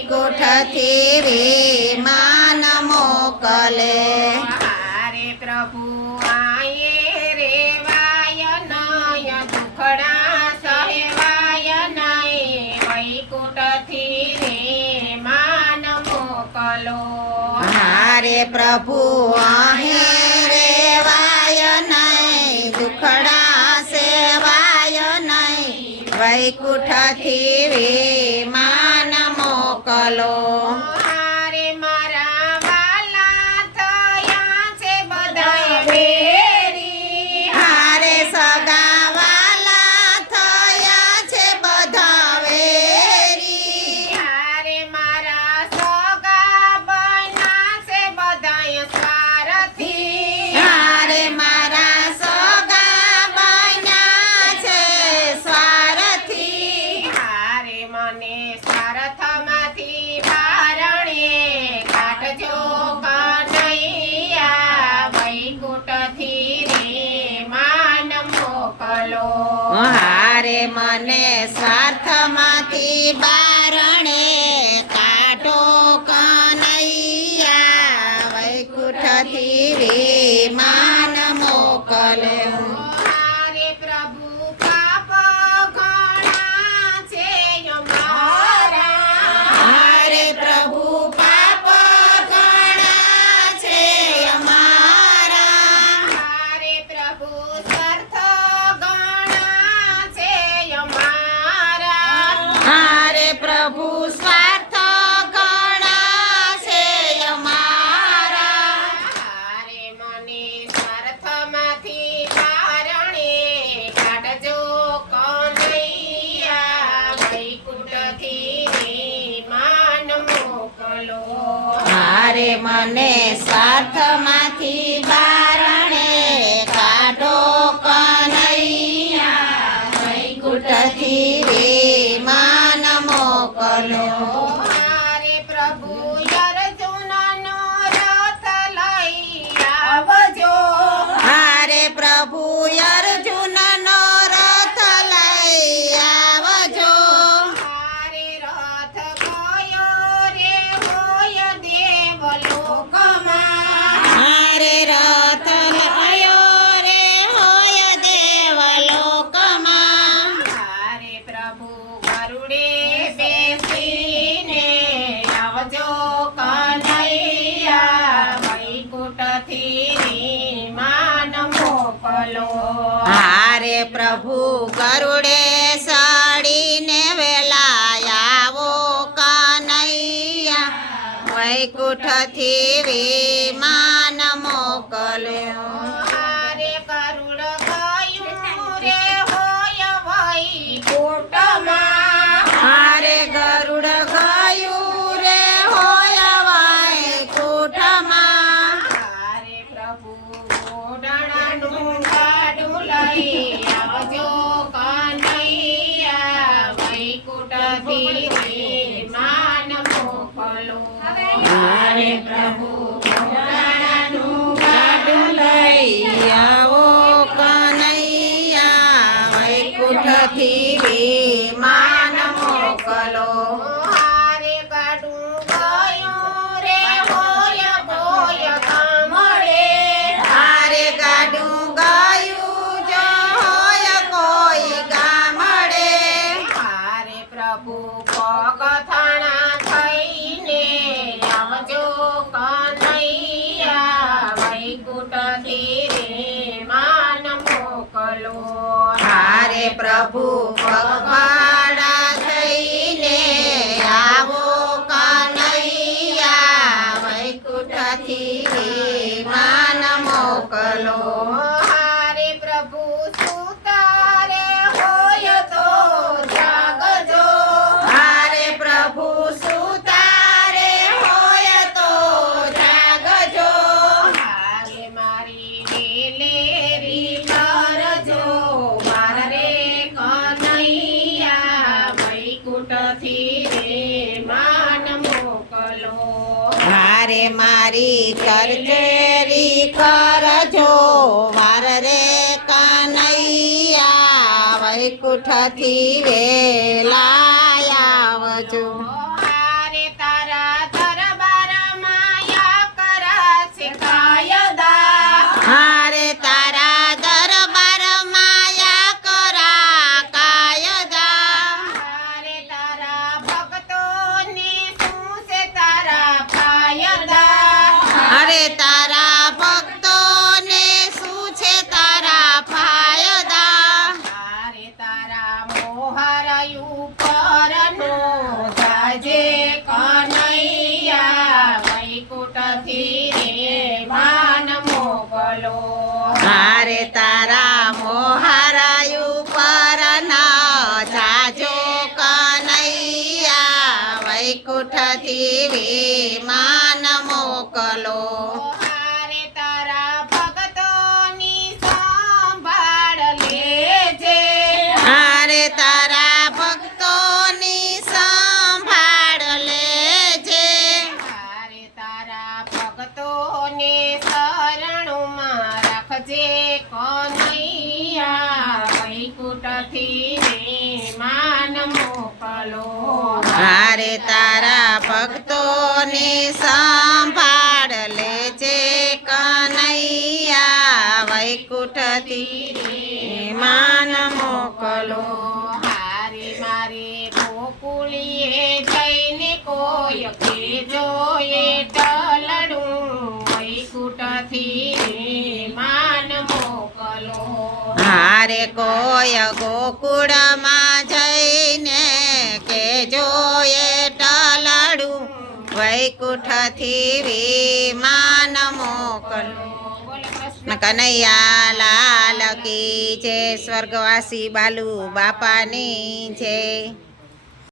વૈકુંઠથી વિમાન મોકલે હારે પ્રભુ આયે રેવાય નય દુખડા સહેવાય નય વૈકુંઠથી વિમાન મોકલો હારે પ્રભુ અહીં રેવાય નહીં દુખડા સેવાય નહીં વૈકુંઠથી વિમાન મોકલો હારે મારા વાલા થયા છે બધાય વેરી હારે સગાવાલા થયા છે બધા વેરી હારે મારા સગા બન્યા છે બધાય સ્વાર્થી હારે મારા સગા બન્યા છે સ્વાર્થી હારે મને સ્વાર્થમાંથી બારણે કાઢજો કનૈયા વૈકુંઠથી વિમાન મોકલો હારે મને સ્વાર્થમાંથી બારણે કાઢો કનૈયા વૈકુંઠથી વિમાન મોકલ્યો હારે પ્રભુ પાપ ઘણા છે અમારા હારે પ્રભુ પાપ ઘણા છે અમારા હારે પ્રભુ સ્વાર્થ ઘણા છે અમારા હારે પ્રભુ સ્વાર્થ ઘણા છે અમારા હારે મને સ્વાર્થમાંથી બારણે કાઢજો કનૈયા વૈકુંઠથી વિમાન મોકલો હારે મને સ્વાર્થમાંથી બારણે કાઢો કનૈયા વૈકુંઠથી વિમાન મોકલો હારે પ્રભુ અર્જુનનો રથ લઈ આવજો હારે પ્રભુ અર્જુનનો રથ લઈ આવજો હારે રથ ગયો રે હોય દેવલોકમાં હારે રથ લયો રે હોય દેવલોકમાં હારે પ્રભુ ગરુડે બેસીને આવજો કનૈયા વૈકુંઠથી વિમાન મોકલો હારે પ્રભુ ગરુડે સડીને વેલા આવો કનૈયા વૈકુંઠથી વિમાન મોકલ્યો હારે ગરુડ ગયું રે હોય વૈકુંઠમાં હારે ગરુડ ગયું રે હોય વૈકુંઠમાં હારે પ્રભુ ઘોડાનું ગાડું લઈ આવજો કનૈયા વૈકુંઠથી વિમાન મોકલો હારે પ્રભુ ઘોડાનું ગાડું લઈ આવો કનૈયા વૈકુંઠથી વિમાન મોકલો હારે ગાડું ગયું રે હોય કોઈ ગામડે હારે ગાડું ગયું જો હોય કોઈ ગામડે હારે પ્રભુ પગથાણા થઈને આવજો કનૈયા વૈકુંઠથી વિમાન મોકલો હારે પ્રભુ પગપાળા થઈને આવો કનૈયા વૈકુંઠથી વિમાન મોકલો હારે પ્રભુ સુતારે હોય તો જાગજો હારે પ્રભુ સુતારે હોય તો જાગજો હારે મારી દિલેરી કરજો મારે કનૈયા વૈકુંઠથી વિમાન મોકલો હારે મારી કરજેરી કરજો વાર રે કનૈયા વૈકુંઠથી વેલા આવજો હારે વૈકુંઠથી વિમાન મોકલો હારે તારા ભક્તોની સંભાળ લેજે હારે તારા ભક્તોની સંભાળ લેજે હારે તારા ભક્તોને શરણુમાં રાખજે કનૈયા વૈકુંઠથી વિમાન મોકલો હારે તારા ભક્તોની સંભાળ લેજે કનૈયા વૈકુંઠથી વિમાન મોકલો હારે મારે ગોકુળીએ જઈને કોઈ કેજો એ ટલડું વૈકુંઠથી વિમાન મોકલો હારે કોઈ ગોકુળમાં જઈને કેજો એ ટલડું વૈકુંઠથી વિમાન મોકલો બોલ કૃષ્ણ કનૈયા લાલ કી જય સ્વર્ગવાસી બાલુ બાપાની જય